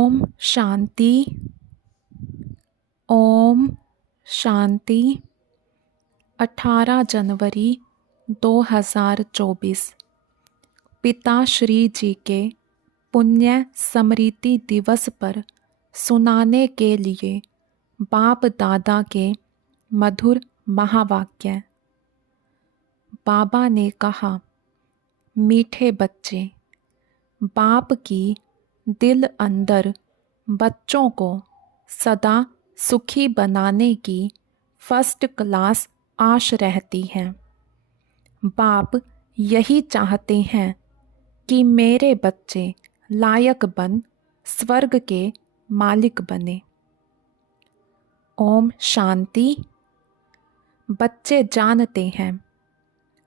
ओम शांति। ओम शांति। 18 जनवरी 2024 पिताश्री जी के पुण्य स्मृति दिवस पर सुनाने के लिए बाप दादा के मधुर महावाक्य। बाबा ने कहा, मीठे बच्चे, बाप की दिल अंदर बच्चों को सदा सुखी बनाने की फर्स्ट क्लास आश रहती है। बाप यही चाहते हैं कि मेरे बच्चे लायक बन स्वर्ग के मालिक बने। ओम शांति। बच्चे जानते हैं,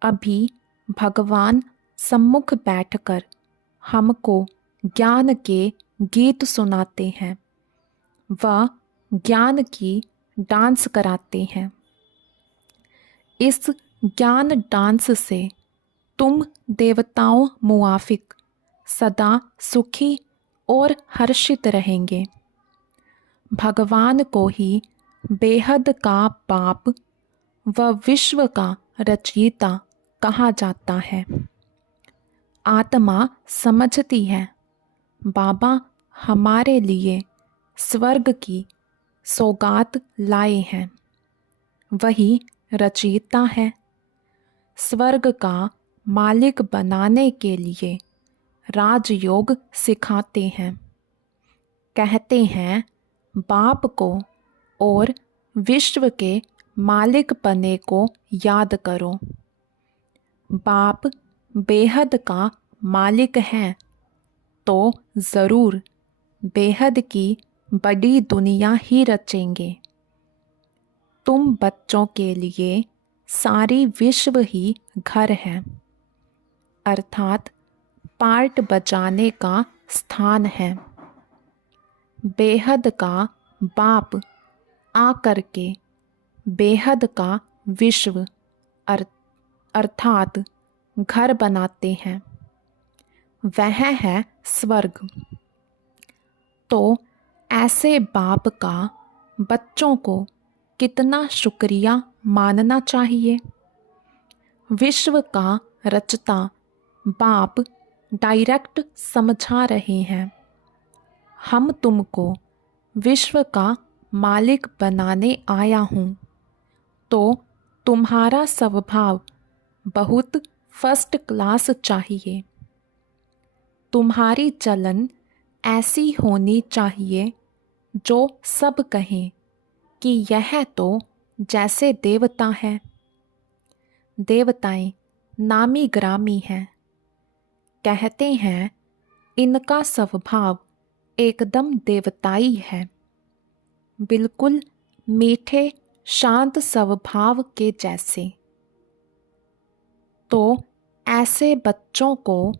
अभी भगवान सम्मुख बैठकर हमको ज्ञान के गीत सुनाते हैं, वह ज्ञान की डांस कराते हैं। इस ज्ञान डांस से तुम देवताओं मुआफिक सदा सुखी और हर्षित रहेंगे। भगवान को ही बेहद का बाप व विश्व का रचयिता कहा जाता है। आत्मा समझती है, बाबा हमारे लिए स्वर्ग की सौगात लाए हैं। वही रचयिता है। स्वर्ग का मालिक बनाने के लिए राजयोग सिखाते हैं। कहते हैं, बाप को और विश्व के मालिक बने को याद करो। बाप बेहद का मालिक हैं तो ज़रूर बेहद की बड़ी दुनिया ही रचेंगे। तुम बच्चों के लिए सारी विश्व ही घर है, अर्थात पार्ट बजाने का स्थान है। बेहद का बाप आकर के बेहद का विश्व अर्थात घर बनाते हैं, वह है स्वर्ग। तो ऐसे बाप का बच्चों को कितना शुक्रिया मानना चाहिए। विश्व का रचता बाप डायरेक्ट समझा रहे हैं, हम तुमको विश्व का मालिक बनाने आया हूँ, तो तुम्हारा स्वभाव बहुत फर्स्ट क्लास चाहिए। तुम्हारी चलन ऐसी होनी चाहिए जो सब कहें कि यह तो जैसे देवता है। देवताएं नामी ग्रामी हैं। कहते हैं, इनका स्वभाव एकदम देवताई है, बिल्कुल मीठे शांत स्वभाव के जैसे। तो ऐसे बच्चों को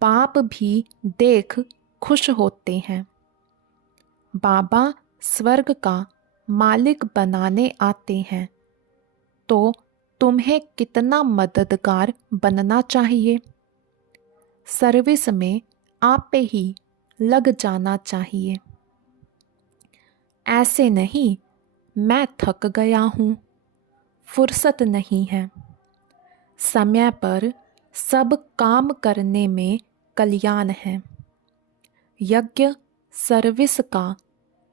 बाप भी देख खुश होते हैं। बाबा स्वर्ग का मालिक बनाने आते हैं, तो तुम्हें कितना मददगार बनना चाहिए। सर्विस में आप पे ही लग जाना चाहिए। ऐसे नहीं, मैं थक गया हूँ, फुर्सत नहीं है। समय पर सब काम करने में कल्याण है। यज्ञ सर्विस का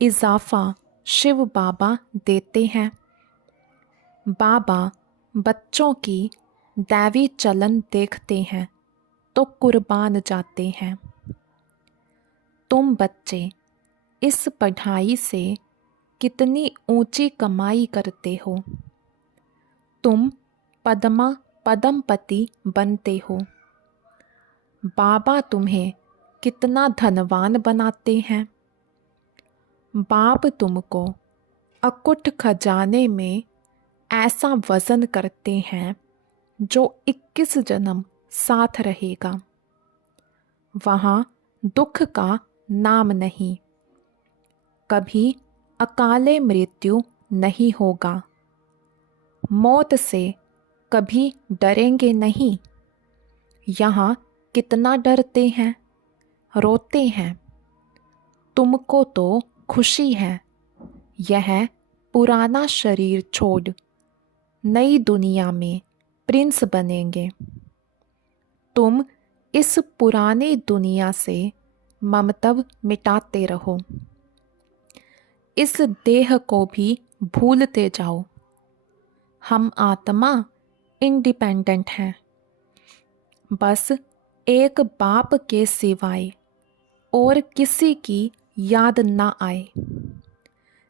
इजाफा शिव बाबा देते हैं। बाबा बच्चों की दैवी चलन देखते हैं तो कुर्बान जाते हैं। तुम बच्चे इस पढ़ाई से कितनी ऊंची कमाई करते हो। तुम पदमपति बनते हो। बाबा तुम्हें कितना धनवान बनाते हैं। बाप तुमको अकुट खजाने में ऐसा वजन करते हैं जो 21 जन्म साथ रहेगा। वहाँ दुख का नाम नहीं, कभी अकाले मृत्यु नहीं होगा। मौत से कभी डरेंगे नहीं। यहाँ कितना डरते हैं, रोते हैं। तुमको तो खुशी है, यह पुराना शरीर छोड़ नई दुनिया में प्रिंस बनेंगे। तुम इस पुरानी दुनिया से ममत्व मिटाते रहो, इस देह को भी भूलते जाओ। हम आत्मा इंडिपेंडेंट हैं, बस एक बाप के सिवाय और किसी की याद ना आए।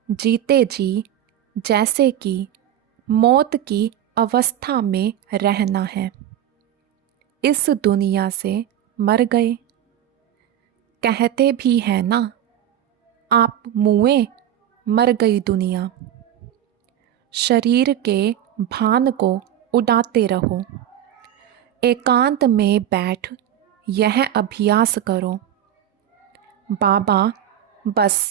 जीते जी जैसे कि मौत की अवस्था में रहना है, इस दुनिया से मर गए। कहते भी हैं ना, आप मुए मर गई दुनिया। शरीर के भान को उड़ाते रहो, एकांत में बैठ यह अभ्यास करो। बाबा, बस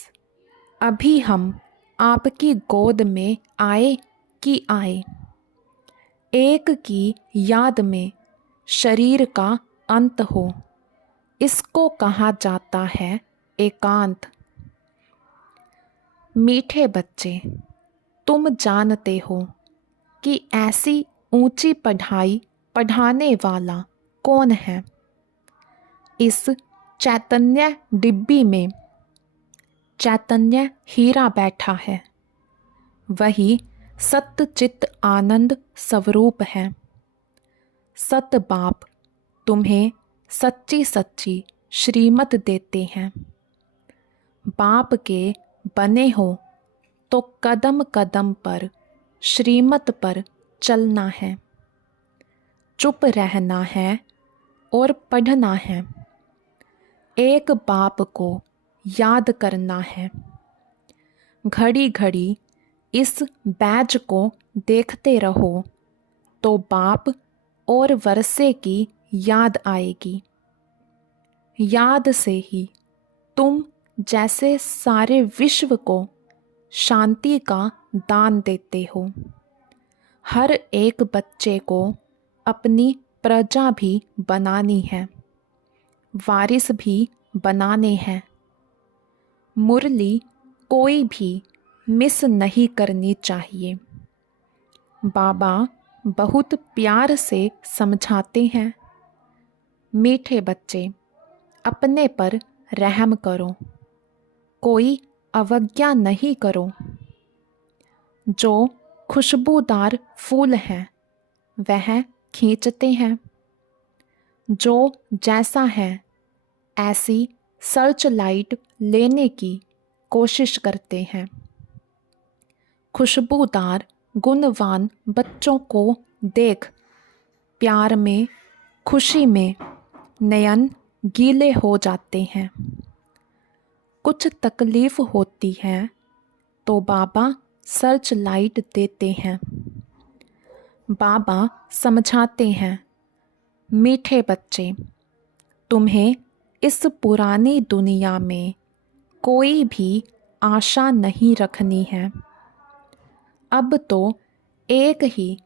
अभी हम आपकी गोद में आए कि आए। एक की याद में शरीर का अंत हो, इसको कहा जाता है एकांत। मीठे बच्चे, तुम जानते हो कि ऐसी ऊंची पढ़ाई पढ़ाने वाला कौन है। इस चैतन्य डिब्बी में चैतन्य हीरा बैठा है, वही सत्य चित्त आनंद स्वरूप है। सत बाप तुम्हें सच्ची सच्ची श्रीमत देते हैं। बाप के बने हो तो कदम कदम पर श्रीमत पर चलना है, चुप रहना है और पढ़ना है। एक बाप को याद करना है। घड़ी घड़ी इस बैज को देखते रहो तो बाप और वर्षे की याद आएगी। याद से ही तुम जैसे सारे विश्व को शांति का दान देते हो। हर एक बच्चे को अपनी प्रजा भी बनानी है, वारिस भी बनाने हैं। मुरली कोई भी मिस नहीं करनी चाहिए। बाबा बहुत प्यार से समझाते हैं, मीठे बच्चे अपने पर रहम करो, कोई अवज्ञा नहीं करो। जो खुशबूदार फूल हैं वह खींचते हैं, जो जैसा है ऐसी सर्च लाइट लेने की कोशिश करते हैं। खुशबूदार गुणवान बच्चों को देख प्यार में खुशी में नयन गीले हो जाते हैं। कुछ तकलीफ होती है तो बाबा सर्च लाइट देते हैं। बाबा समझाते हैं, मीठे बच्चे तुम्हें इस पुरानी दुनिया में कोई भी आशा नहीं रखनी है। अब तो एक ही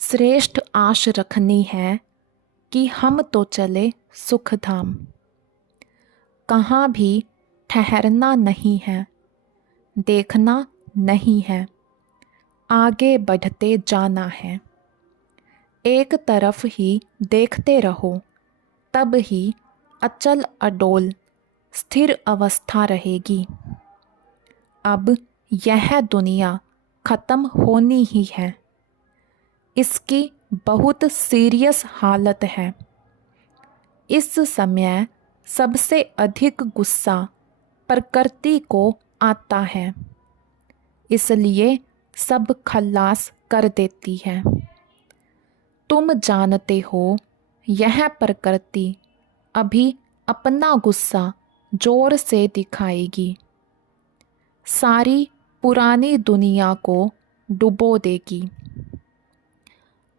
श्रेष्ठ आश रखनी है कि हम तो चले सुखधाम। कहाँ भी ठहरना नहीं है, देखना नहीं है, आगे बढ़ते जाना है। एक तरफ ही देखते रहो, तब ही अचल अडोल स्थिर अवस्था रहेगी। अब यह दुनिया खत्म होनी ही है, इसकी बहुत सीरियस हालत है। इस समय सबसे अधिक गुस्सा प्रकृति को आता है, इसलिए सब खल्लास कर देती है। तुम जानते हो यह प्रकृति अभी अपना गुस्सा जोर से दिखाएगी, सारी पुरानी दुनिया को डुबो देगी।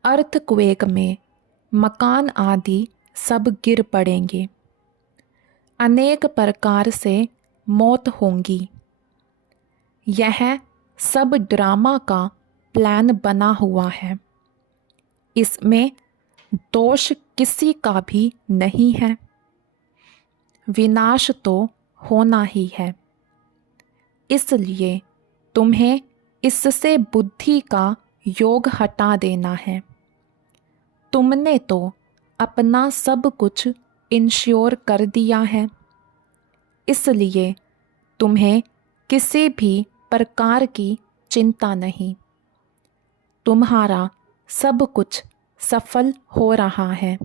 अर्थक्वेक में मकान आदि सब गिर पड़ेंगे, अनेक प्रकार से मौत होंगी। यह सब ड्रामा का प्लान बना हुआ है, इसमें दोष किसी का भी नहीं है। विनाश तो होना ही है, इसलिए तुम्हें इससे बुद्धि का योग हटा देना है। तुमने तो अपना सब कुछ इंश्योर कर दिया है, इसलिए तुम्हें किसी भी प्रकार की चिंता नहीं। तुम्हारा सब कुछ सफल हो रहा है।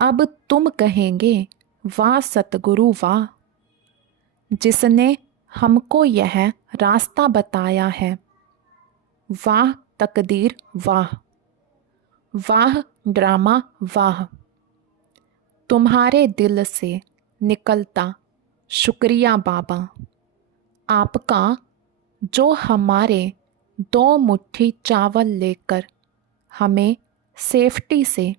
अब तुम कहेंगे, वाह सतगुरु वाह, जिसने हमको यह रास्ता बताया है। वाह तकदीर वाह, वाह ड्रामा वाह। तुम्हारे दिल से निकलता शुक्रिया बाबा, आपका, जो हमारे 2 मुट्ठी चावल लेकर हमें सेफ्टी से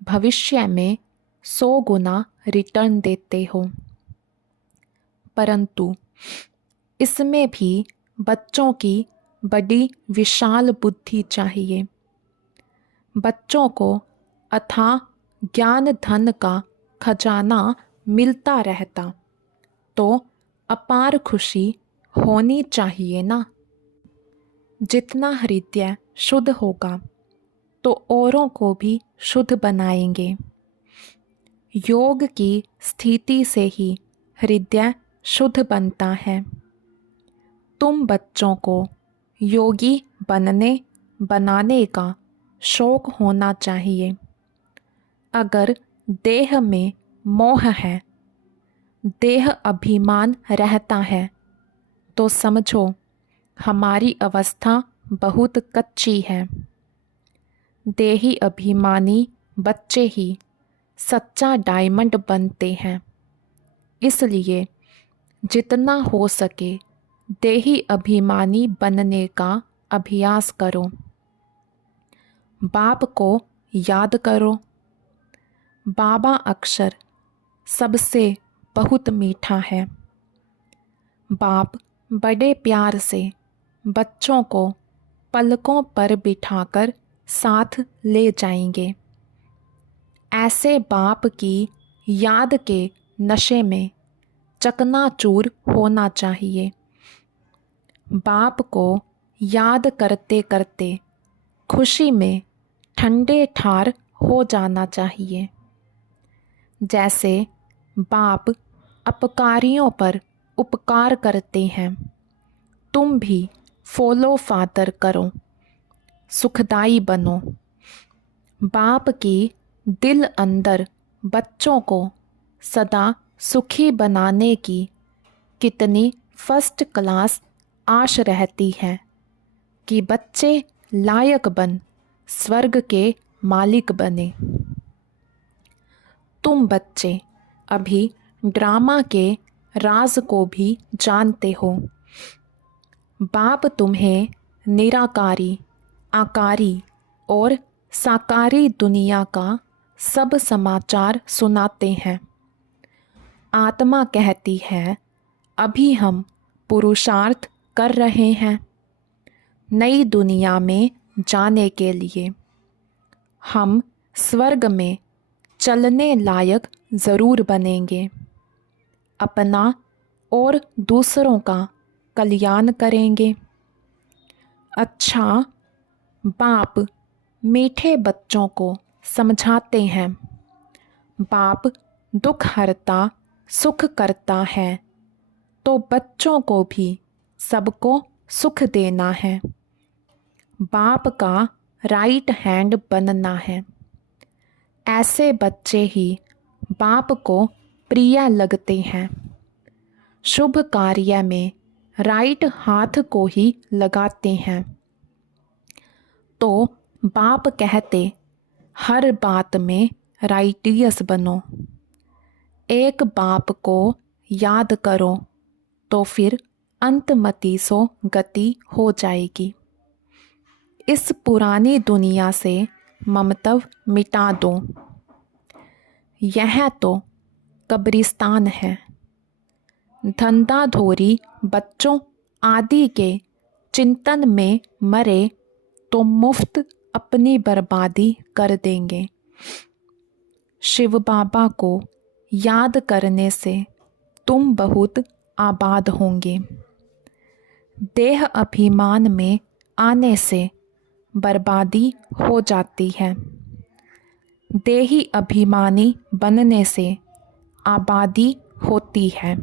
भविष्य में 100 गुना रिटर्न देते हो। परंतु इसमें भी बच्चों की बड़ी विशाल बुद्धि चाहिए। बच्चों को अथाह ज्ञान धन का खजाना मिलता रहता तो अपार खुशी होनी चाहिए ना। जितना हृदय शुद्ध होगा तो औरों को भी शुद्ध बनाएंगे। योग की स्थिति से ही हृदय शुद्ध बनता है। तुम बच्चों को योगी बनाने का शौक होना चाहिए। अगर देह में मोह है, देह अभिमान रहता है, तो समझो हमारी अवस्था बहुत कच्ची है। देही अभिमानी बच्चे ही सच्चा डायमंड बनते हैं। इसलिए जितना हो सके देही अभिमानी बनने का अभ्यास करो। बाप को याद करो। बाबा अक्षर सबसे बहुत मीठा है। बाप बड़े प्यार से बच्चों को पलकों पर बिठाकर साथ ले जाएंगे। ऐसे बाप की याद के नशे में चकनाचूर होना चाहिए। बाप को याद करते करते खुशी में ठंडे ठार हो जाना चाहिए। जैसे बाप अपकारियों पर उपकार करते हैं, तुम भी फॉलो फादर करो, सुखदाई बनो। बाप की दिल अंदर बच्चों को सदा सुखी बनाने की कितनी फर्स्ट क्लास आश रहती है कि बच्चे लायक बन स्वर्ग के मालिक बने। तुम बच्चे अभी ड्रामा के राज को भी जानते हो। बाप तुम्हें निराकारी, आकारी और साकारी दुनिया का सब समाचार सुनाते हैं। आत्मा कहती है, अभी हम पुरुषार्थ कर रहे हैं नई दुनिया में जाने के लिए। हम स्वर्ग में चलने लायक ज़रूर बनेंगे। अपना और दूसरों का कल्याण करेंगे। अच्छा, बाप मीठे बच्चों को समझाते हैं। बाप दुख हरता सुख करता है, तो बच्चों को भी सबको सुख देना है। बाप का राइट हैंड बनना है। ऐसे बच्चे ही बाप को प्रिय लगते हैं। शुभ कार्य में राइट हाथ को ही लगाते हैं। तो बाप कहते, हर बात में राइटियस बनो। एक बाप को याद करो तो फिर अंतमति सो गति हो जाएगी। इस पुरानी दुनिया से ममत्व मिटा दो। यह तो कब्रिस्तान है। धंधाधोरी बच्चों आदि के चिंतन में मरे तो मुफ्त अपनी बर्बादी कर देंगे। शिव बाबा को याद करने से तुम बहुत आबाद होंगे। देह अभिमान में आने से बर्बादी हो जाती है। देही अभिमानी बनने से आबादी होती है।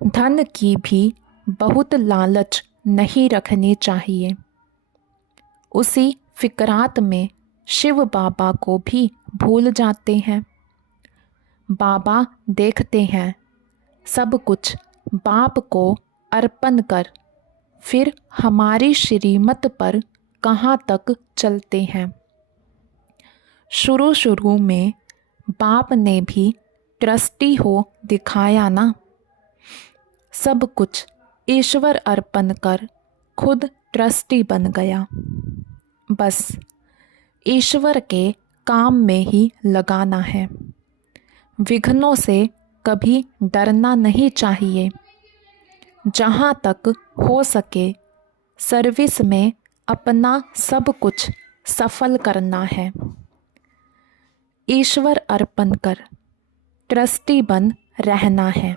धन की भी बहुत लालच नहीं रखनी चाहिए। उसी फिक्रात में शिव बाबा को भी भूल जाते हैं। बाबा देखते हैं सब कुछ बाप को अर्पण कर फिर हमारी श्रीमत पर कहाँ तक चलते हैं। शुरू शुरू में बाप ने भी ट्रस्टी हो दिखाया ना। सब कुछ ईश्वर अर्पण कर खुद ट्रस्टी बन गया। बस ईश्वर के काम में ही लगाना है। विघ्नों से कभी डरना नहीं चाहिए। जहाँ तक हो सके सर्विस में अपना सब कुछ सफल करना है। ईश्वर अर्पण कर ट्रस्टी बन रहना है।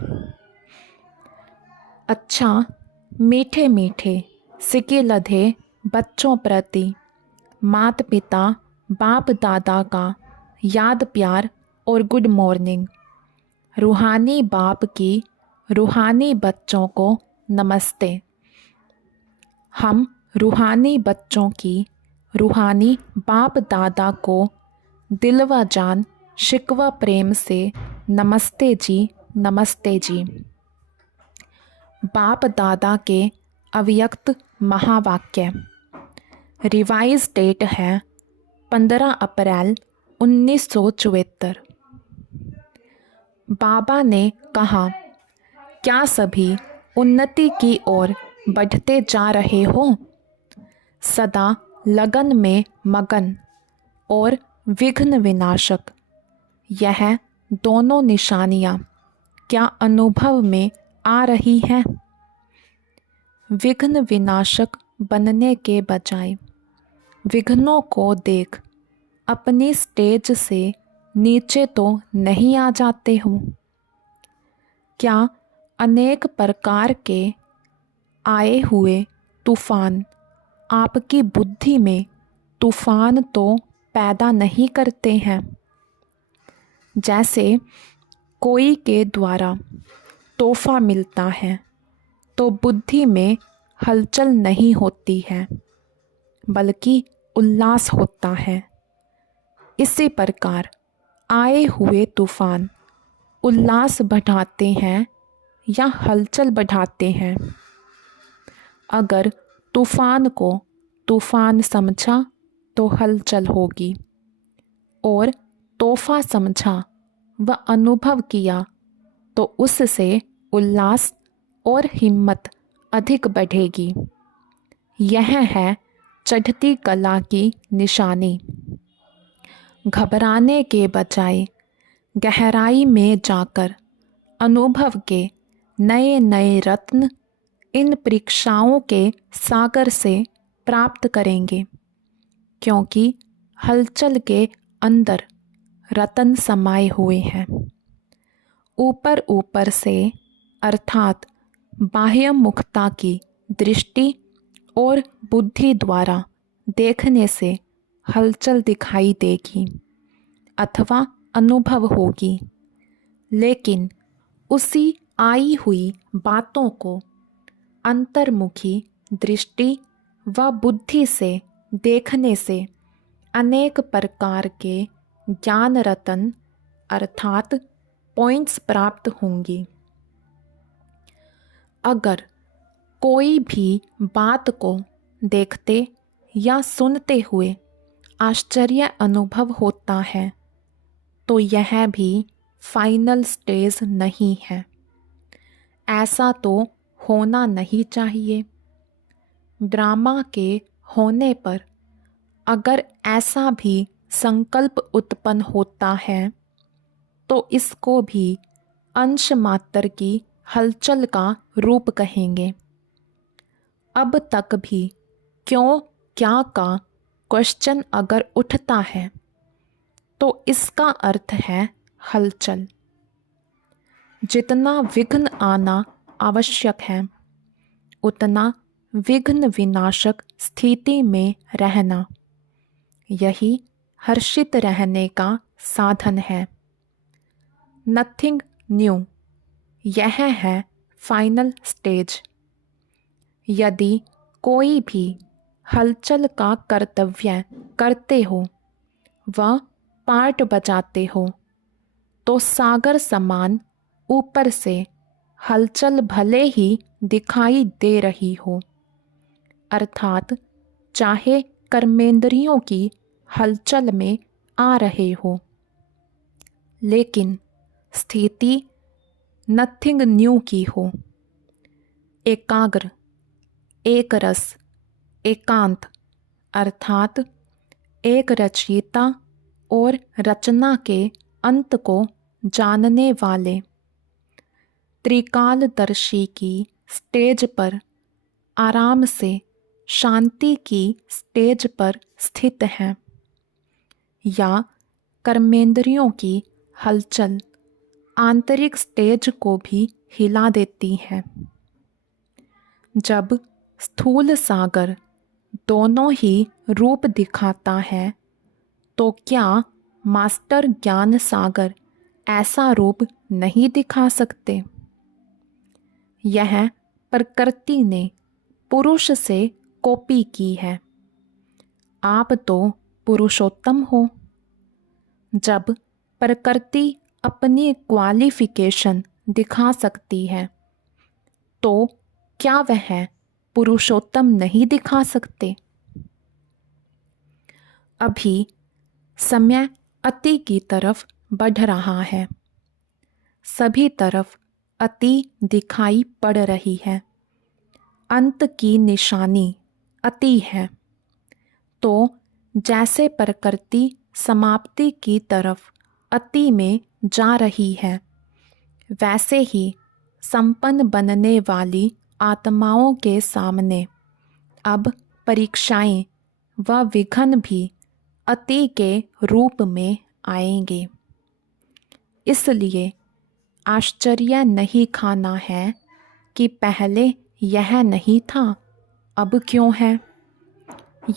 अच्छा, मीठे मीठे सिके लधे बच्चों प्रति माता पिता बाप दादा का याद प्यार और गुड मॉर्निंग। रूहानी बाप की रूहानी बच्चों को नमस्ते। हम रूहानी बच्चों की रूहानी बाप दादा को दिल व जान शिकवा प्रेम से नमस्ते जी, नमस्ते जी। बाप दादा के अव्यक्त महावाक्य। रिवाइज डेट है 15 अप्रैल 1974। बाबा ने कहा, क्या सभी उन्नति की ओर बढ़ते जा रहे हो? सदा लगन में मगन और विघ्न विनाशक, यह दोनों निशानियाँ क्या अनुभव में आ रही हैं? विघ्न विनाशक बनने के बजाय विघ्नों को देख अपनी स्टेज से नीचे तो नहीं आ जाते हो? क्या अनेक प्रकार के आए हुए तूफान आपकी बुद्धि में तूफान तो पैदा नहीं करते हैं? जैसे कोई के द्वारा तोहफा मिलता है तो बुद्धि में हलचल नहीं होती है बल्कि उल्लास होता है। इसी प्रकार आए हुए तूफान उल्लास बढ़ाते हैं या हलचल बढ़ाते हैं। अगर तूफान को तूफान समझा तो हलचल होगी और तोहफा समझा व अनुभव किया तो उससे उल्लास और हिम्मत अधिक बढ़ेगी। यह है चढ़ती कला की निशानी। घबराने के बजाय गहराई में जाकर अनुभव के नए नए रत्न इन परीक्षाओं के सागर से प्राप्त करेंगे, क्योंकि हलचल के अंदर रतन समाये हुए हैं। ऊपर ऊपर से अर्थात बाह्य मुखता की दृष्टि और बुद्धि द्वारा देखने से हलचल दिखाई देगी अथवा अनुभव होगी, लेकिन उसी आई हुई बातों को अंतर्मुखी दृष्टि व बुद्धि से देखने से अनेक प्रकार के ज्ञान रतन अर्थात पॉइंट्स प्राप्त होंगी। अगर कोई भी बात को देखते या सुनते हुए आश्चर्य अनुभव होता है तो यह भी फाइनल स्टेज नहीं है। ऐसा तो होना नहीं चाहिए। ड्रामा के होने पर अगर ऐसा भी संकल्प उत्पन्न होता है तो इसको भी अंश मात्र की हलचल का रूप कहेंगे। अब तक भी क्यों क्या का क्वेश्चन अगर उठता है तो इसका अर्थ है हलचल। जितना विघ्न आना आवश्यक है उतना विघ्न विनाशक स्थिति में रहना, यही हर्षित रहने का साधन है। नथिंग न्यू, यह है फाइनल स्टेज। यदि कोई भी हलचल का कर्तव्य करते हो व पार्ट बजाते हो तो सागर समान ऊपर से हलचल भले ही दिखाई दे रही हो, अर्थात चाहे कर्मेंद्रियों की हलचल में आ रहे हो, लेकिन स्थिति नथिंग न्यू की हो। एकाग्र, एक रस, एकांत अर्थात एक रचयिता और रचना के अंत को जानने वाले त्रिकालदर्शी की स्टेज पर आराम से शांति की स्टेज पर स्थित हैं, या कर्मेंद्रियों की हलचल आंतरिक स्टेज को भी हिला देती है। जब स्थूल सागर दोनों ही रूप दिखाता है तो क्या मास्टर ज्ञान सागर ऐसा रूप नहीं दिखा सकते? यह प्रकृति ने पुरुष से कॉपी की है। आप तो पुरुषोत्तम हो। जब प्रकृति अपनी क्वालिफिकेशन दिखा सकती है तो क्या वह पुरुषोत्तम नहीं दिखा सकते? अभी समय अति की तरफ बढ़ रहा है। सभी तरफ अति दिखाई पड़ रही है। अंत की निशानी अति है। तो जैसे प्रकृति समाप्ति की तरफ अति में जा रही है, वैसे ही संपन्न बनने वाली आत्माओं के सामने अब परीक्षाएं व विघ्न भी अति के रूप में आएंगे। इसलिए आश्चर्य नहीं खाना है कि पहले यह नहीं था, अब क्यों है।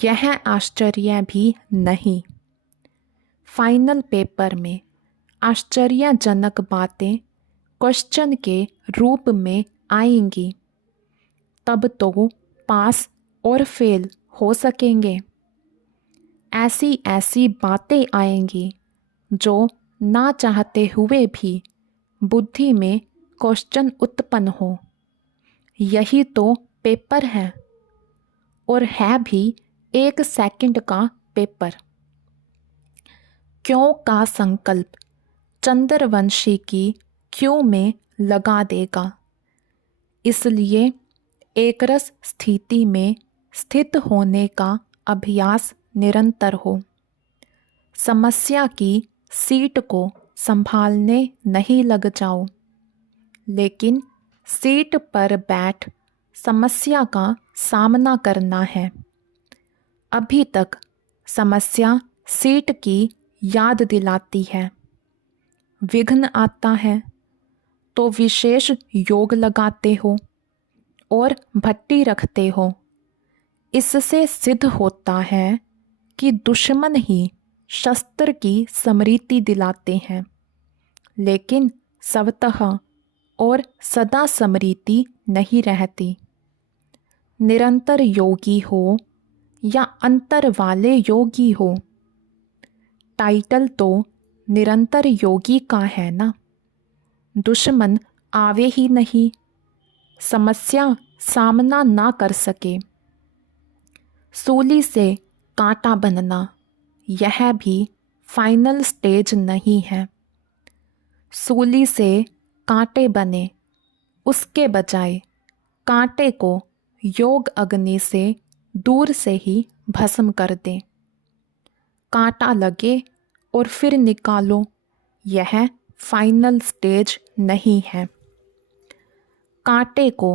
यह आश्चर्य भी नहीं। फाइनल पेपर में आश्चर्यजनक बातें क्वेश्चन के रूप में आएंगी, तब तो पास और फेल हो सकेंगे। ऐसी ऐसी बातें आएंगी जो ना चाहते हुए भी बुद्धि में क्वेश्चन उत्पन्न हो। यही तो पेपर है, और है भी 1 सेकंड का पेपर। क्यों का संकल्प चंद्रवंशी की क्यों में लगा देगा। इसलिए एकरस स्थिति में स्थित होने का अभ्यास निरंतर हो। समस्या की सीट को संभालने नहीं लग जाओ, लेकिन सीट पर बैठ समस्या का सामना करना है। अभी तक समस्या सीट की याद दिलाती है। विघ्न आता है तो विशेष योग लगाते हो और भट्टी रखते हो। इससे सिद्ध होता है कि दुश्मन ही शस्त्र की स्मृति दिलाते हैं, लेकिन स्वतः और सदा स्मृति नहीं रहती। निरंतर योगी हो या अंतर वाले योगी हो, टाइटल तो निरंतर योगी का है ना। दुश्मन आवे ही नहीं, समस्या सामना ना कर सके। सूली से कांटा बनना यह भी फाइनल स्टेज नहीं है। सूली से कांटे बने, उसके बजाय कांटे को योग अग्नि से दूर से ही भस्म कर दें। कांटा लगे और फिर निकालो, यह फाइनल स्टेज नहीं है। कांटे को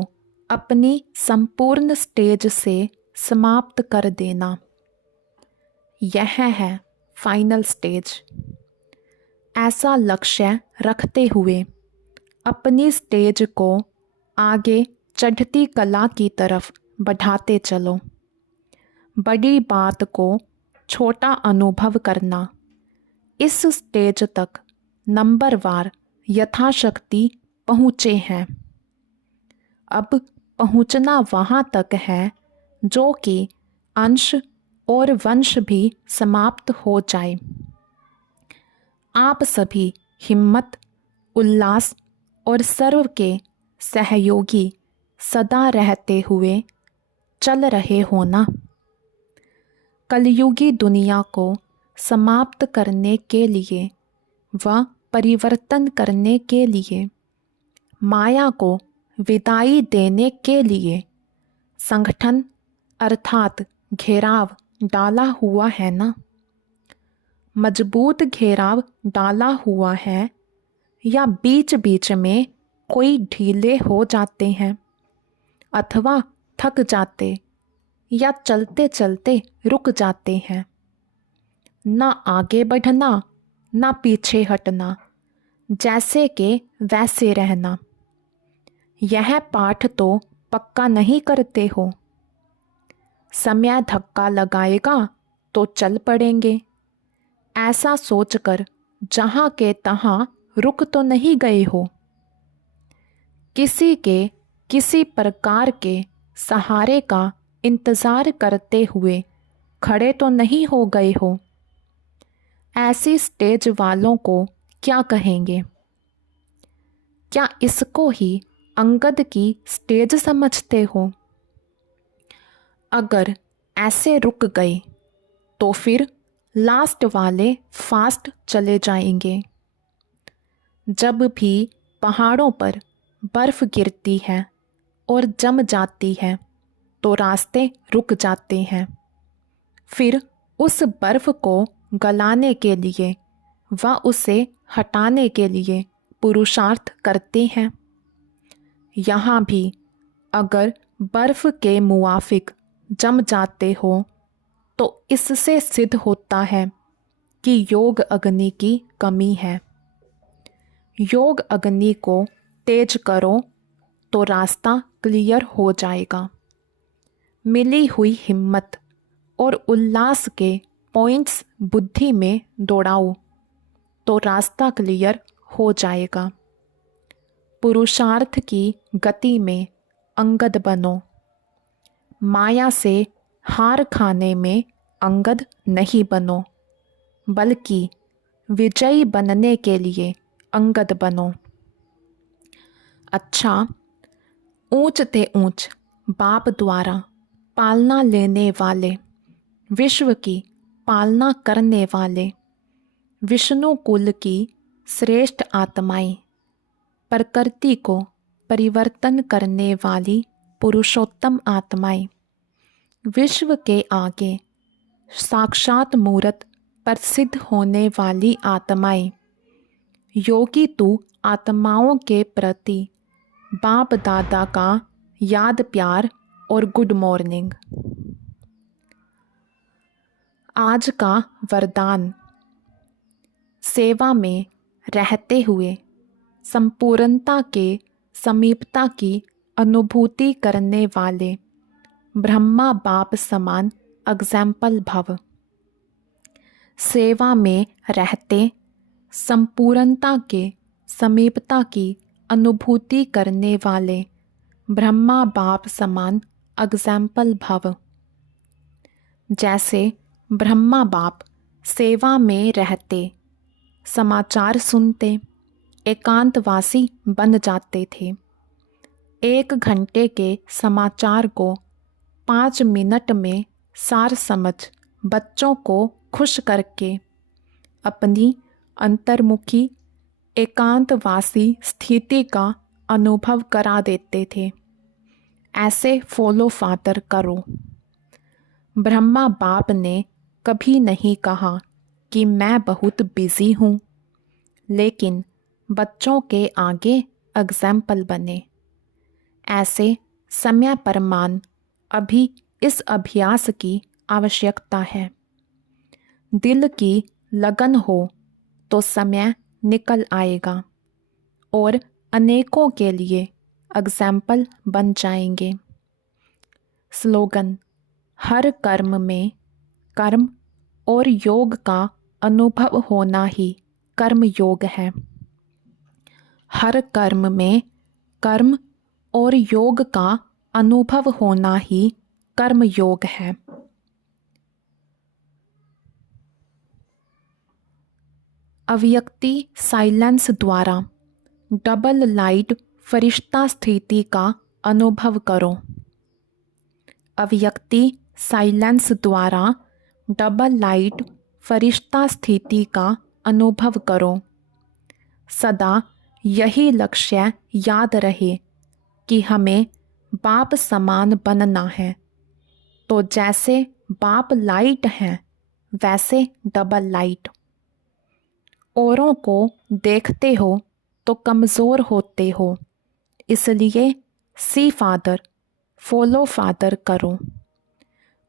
अपनी संपूर्ण स्टेज से समाप्त कर देना, यह है फाइनल स्टेज। ऐसा लक्ष्य रखते हुए अपनी स्टेज को आगे चढ़ती कला की तरफ बढ़ाते चलो। बड़ी बात को छोटा अनुभव करना। इस स्टेज तक नंबरवार यथाशक्ति पहुँचे हैं। अब पहुँचना वहाँ तक है जो कि अंश और वंश भी समाप्त हो जाए। आप सभी हिम्मत, उल्लास और सर्व के सहयोगी सदा रहते हुए चल रहे हो ना। कलयुगी दुनिया को समाप्त करने के लिए व परिवर्तन करने के लिए, माया को विदाई देने के लिए संगठन अर्थात घेराव डाला हुआ है ना। मजबूत घेराव डाला हुआ है या बीच बीच में कोई ढीले हो जाते हैं अथवा थक जाते या चलते चलते रुक जाते हैं। ना आगे बढ़ना ना पीछे हटना, जैसे के वैसे रहना। यह पाठ तो पक्का नहीं करते हो। समय धक्का लगाएगा तो चल पड़ेंगे, ऐसा सोचकर जहाँ के तहाँ रुक तो नहीं गए हो। किसी के किसी प्रकार के सहारे का इंतज़ार करते हुए खड़े तो नहीं हो गए हो। ऐसी स्टेज वालों को क्या कहेंगे? क्या इसको ही अंगद की स्टेज समझते हो? अगर ऐसे रुक गए तो फिर लास्ट वाले फास्ट चले जाएंगे। जब भी पहाड़ों पर बर्फ गिरती है और जम जाती है तो रास्ते रुक जाते हैं। फिर उस बर्फ को गलाने के लिए व उसे हटाने के लिए पुरुषार्थ करते हैं। यहाँ भी अगर बर्फ के मुआफिक जम जाते हो तो इससे सिद्ध होता है कि योग अग्नि की कमी है। योग अग्नि को तेज करो तो रास्ता क्लियर हो जाएगा। मिली हुई हिम्मत और उल्लास के पॉइंट्स बुद्धि में दौड़ाओ तो रास्ता क्लियर हो जाएगा। पुरुषार्थ की गति में अंगद बनो। माया से हार खाने में अंगद नहीं बनो, बल्कि विजयी बनने के लिए अंगद बनो। अच्छा, ऊंच ते ऊंच बाप द्वारा पालना लेने वाले, विश्व की पालना करने वाले, विष्णु कुल की श्रेष्ठ आत्माएं, प्रकृति को परिवर्तन करने वाली पुरुषोत्तम आत्माएं, विश्व के आगे साक्षात मूर्त प्रसिद्ध होने वाली आत्माएं, योगी तू आत्माओं के प्रति बाप दादा का याद प्यार और गुड मॉर्निंग। आज का वरदान। सेवा में रहते हुए संपूर्णता के समीपता की अनुभूति करने वाले ब्रह्मा बाप समान एग्जाम्पल भव। सेवा में रहते संपूर्णता के समीपता की अनुभूति करने वाले ब्रह्मा बाप समान एग्जाम्पल भव। जैसे ब्रह्मा बाप सेवा में रहते, समाचार सुनते, एकांतवासी बन जाते थे। 1 घंटे के समाचार को 5 मिनट में सार समझ बच्चों को खुश करके अपनी अंतर्मुखी एकांतवासी स्थिति का अनुभव करा देते थे। ऐसे फॉलो फादर करो। ब्रह्मा बाप ने कभी नहीं कहा कि मैं बहुत बिजी हूँ, लेकिन बच्चों के आगे एग्जाम्पल बने। ऐसे समय प्रमाण अभी इस अभ्यास की आवश्यकता है। दिल की लगन हो तो समय निकल आएगा और अनेकों के लिए एग्जाम्पल बन जाएंगे। स्लोगन: हर कर्म में कर्म और योग का अनुभव होना ही कर्म योग है। हर कर्म में कर्म और योग का अनुभव होना ही कर्म योग है। अव्यक्ति साइलेंस द्वारा डबल लाइट फरिश्ता स्थिति का अनुभव करो। अव्यक्ति साइलेंस द्वारा डबल लाइट फरिश्ता स्थिति का अनुभव करो। सदा यही लक्ष्य याद रहे कि हमें बाप समान बनना है। तो जैसे बाप लाइट हैं वैसे डबल लाइट। औरों को देखते हो तो कमज़ोर होते हो, इसलिए सी फादर फॉलो फादर करो।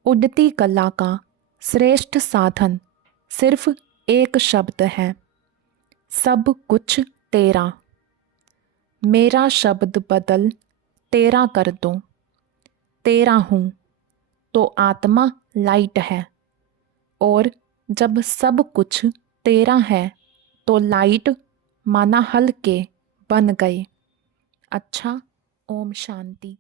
उड़ती कला का श्रेष्ठ साधन सिर्फ एक शब्द है, सब कुछ तेरा। मेरा शब्द बदल तेरा कर दो। तेरा हूँ तो आत्मा लाइट है, और जब सब कुछ तेरा है तो लाइट माना हल्के बन गए। अच्छा, ओम शांति।